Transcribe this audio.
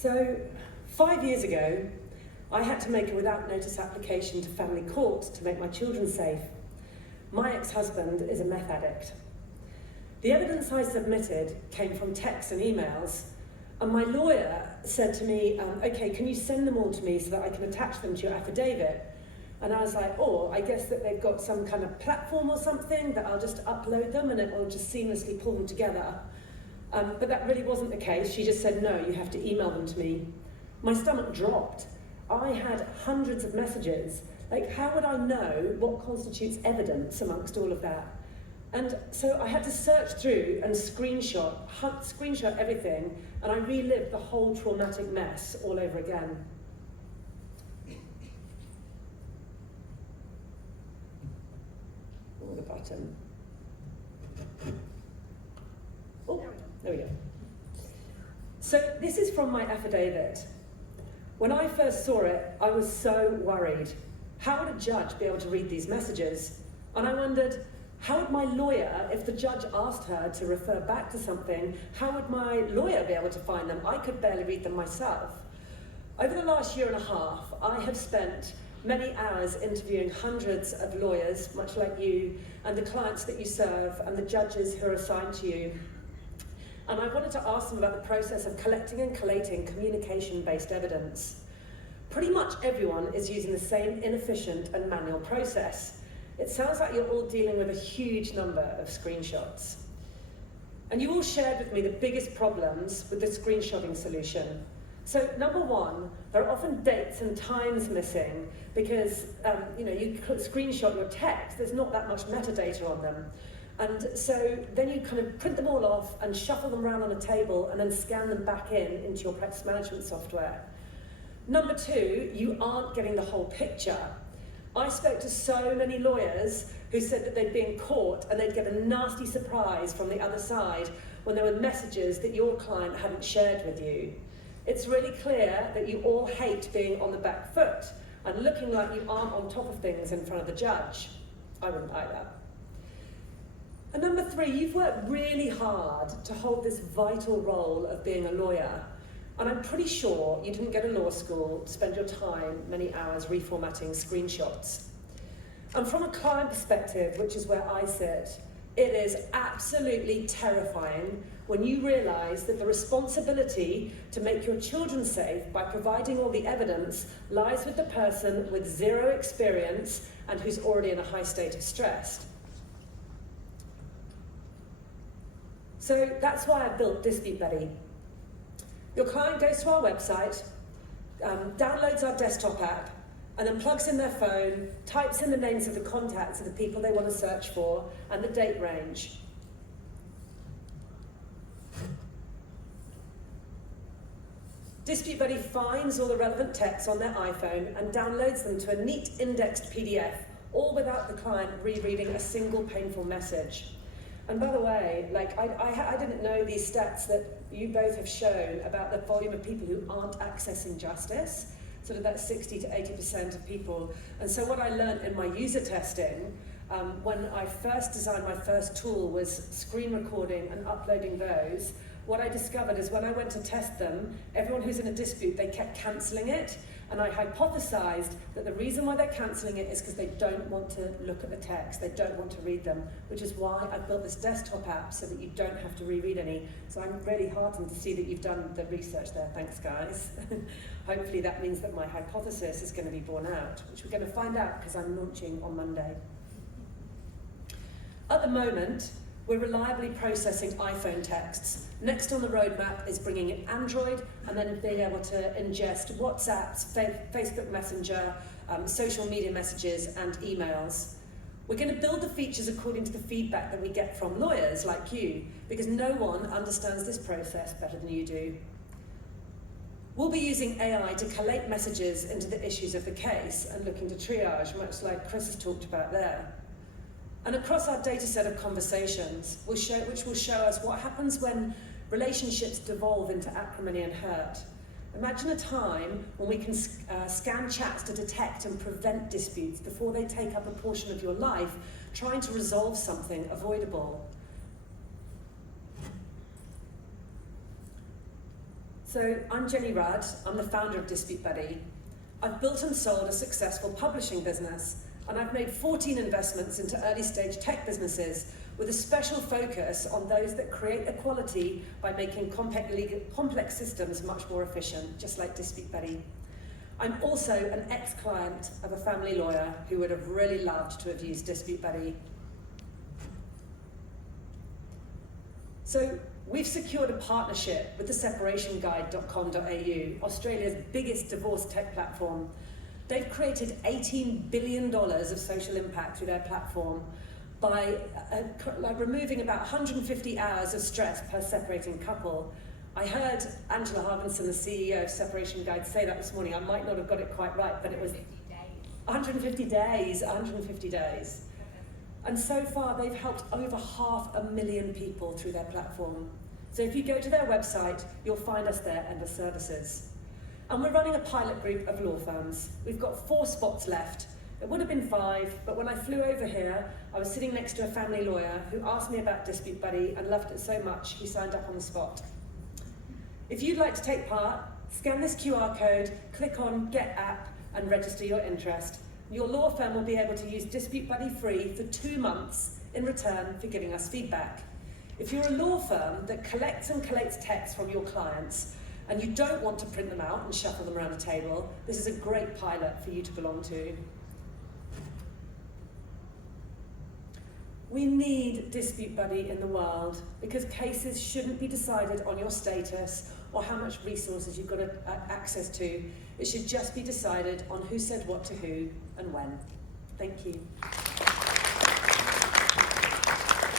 So, 5 years ago, I had to make a without notice application to family court to make my children safe. My ex-husband is a meth addict. The evidence I submitted came from texts and emails, and my lawyer said to me, okay, can you send them all to me so that I can attach them to your affidavit? And I was like, oh, I guess that they've got some kind of platform or something that I'll just upload them and it will just seamlessly pull them together. But that really wasn't the case. She just said, no, you have to email them to me. My stomach dropped. I had hundreds of messages. Like, how would I know what constitutes evidence amongst all of that? And so I had to search through and screenshot everything, and I relived the whole traumatic mess all over again. Oh, the button. Oh, there we go. So this is from my affidavit. When I first saw it, I was so worried. How would a judge be able to read these messages? And I wondered, how would my lawyer, if the judge asked her to refer back to something, how would my lawyer be able to find them? I could barely read them myself. Over the last year and a half, I have spent many hours interviewing hundreds of lawyers, much like you, and the clients that you serve, and the judges who are assigned to you. And I wanted to ask them about the process of collecting and collating communication-based evidence. Pretty much everyone is using the same inefficient and manual process. It sounds like you're all dealing with a huge number of screenshots. And you all shared with me the biggest problems with the screenshotting solution. So number one, there are often dates and times missing because you screenshot your text, there's not that much metadata on them. And so then you kind of print them all off and shuffle them around on a table and then scan them back into your practice management software. Number two, you aren't getting the whole picture. I spoke to so many lawyers who said that they'd been caught and they'd get a nasty surprise from the other side when there were messages that your client hadn't shared with you. It's really clear that you all hate being on the back foot and looking like you aren't on top of things in front of the judge. I wouldn't like that. And number three, you've worked really hard to hold this vital role of being a lawyer. And I'm pretty sure you didn't go to law school to spend your time, many hours, reformatting screenshots. And from a client perspective, which is where I sit, it is absolutely terrifying when you realise that the responsibility to make your children safe by providing all the evidence lies with the person with zero experience and who's already in a high state of stress. So that's why I built Dispute Buddy. Your client goes to our website, downloads our desktop app, and then plugs in their phone, types in the names of the contacts of the people they want to search for, and the date range. Dispute Buddy finds all the relevant texts on their iPhone and downloads them to a neat indexed PDF, all without the client rereading a single painful message. And by the way, I didn't know these stats that you both have shown about the volume of people who aren't accessing justice, sort of that 60 to 80% of people. And so what I learned in my user testing, when I first designed my first tool, was screen recording and uploading those. What I discovered is when I went to test them, everyone who's in a dispute, they kept cancelling it. And I hypothesized that the reason why they're cancelling it is because they don't want to look at the text, they don't want to read them, which is why I built this desktop app so that you don't have to reread any. So I'm really heartened to see that you've done the research there. Thanks, guys. Hopefully that means that my hypothesis is going to be borne out, which we're going to find out because I'm launching on Monday. At the moment, we're reliably processing iPhone texts. Next on the roadmap is bringing in Android and then being able to ingest WhatsApps, Facebook Messenger, social media messages, and emails. We're going to build the features according to the feedback that we get from lawyers like you, because no one understands this process better than you do. We'll be using AI to collate messages into the issues of the case and looking to triage, much like Chris has talked about there. And across our data set of conversations, which will show us what happens when relationships devolve into acrimony and hurt. Imagine a time when we can scan chats to detect and prevent disputes before they take up a portion of your life, trying to resolve something avoidable. So I'm Jenny Rudd, I'm the founder of Dispute Buddy. I've built and sold a successful publishing business, and I've made 14 investments into early stage tech businesses with a special focus on those that create equality by making complex systems much more efficient, just like Dispute Buddy. I'm also an ex-client of a family lawyer who would have really loved to have used Dispute Buddy. So we've secured a partnership with the separationguide.com.au, Australia's biggest divorce tech platform. They've created $18 billion of social impact through their platform by removing about 150 hours of stress per separating couple. I heard Angela Harvinson, the CEO of Separation Guide, say that this morning. I might not have got it quite right, but it was 150 days. And so far, they've helped over 500,000 people through their platform. So if you go to their website, you'll find us there under services. And we're running a pilot group of law firms. We've got 4 spots left. It would have been 5, but when I flew over here, I was sitting next to a family lawyer who asked me about Dispute Buddy and loved it so much, he signed up on the spot. If you'd like to take part, scan this QR code, click on Get App, and register your interest. Your law firm will be able to use Dispute Buddy free for 2 months in return for giving us feedback. If you're a law firm that collects and collates texts from your clients and you don't want to print them out and shuffle them around a table, this is a great pilot for you to belong to. We need Dispute Buddy in the world because cases shouldn't be decided on your status or how much resources you've got access to. It should just be decided on who said what to who and when. Thank you.